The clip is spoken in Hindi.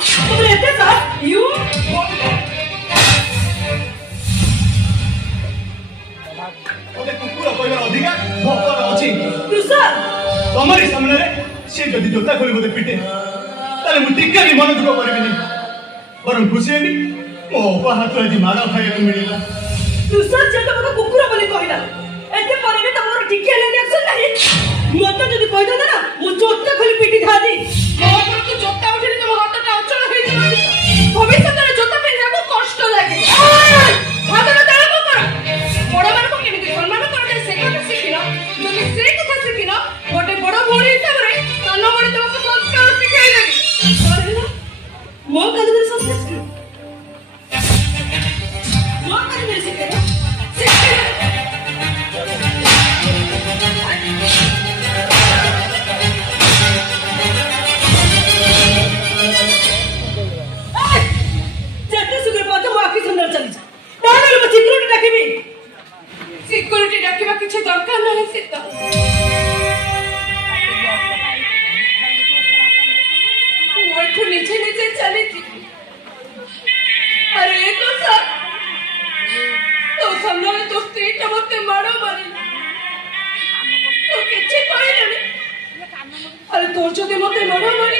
तुम रहते साथ यू ओके कुकुर कहबार अधिकार भक्तर अछि तुषार तुम्हारी सामने रे से जदि जोता खोली मते पिटे ताले मु टिक्का भी मन दुख करबिनी बरं खुशी हेबी मो अपा हाथ आज मारा खाइया मिलिला तुषार जे तुमको कुकुर बोली कहला एते पर भी तमरो टिक्का ले एक्शन नहीं मत जदि कहि दो ना मु जोता खोली पिटी थादी मोर पर तू जोता उठे तुम हाथटा अचल होई जाबी भविष्य रे जोता पिनरा को कष्ट लागे हाथटा ताला को कर बड़ मान को केमिति सम्मान कर से कथा सिखिना जदि से कथा सिखिना गोटे बड़ भोरी हिसाब रे तन बड़ी तुमको संस्कार सिखाई देबी करे ना मो कदे संस्कार सिखाई मो कदे सिखाई सिक्योरिटी डाकिबा किछ दरकार नाही सीता मोठू नीचे नीचे चली थी अरे तो सर तो सामने तो स्त्री का मते मारो मारी तो किछ कहले अरे तो जो मते मारो मारी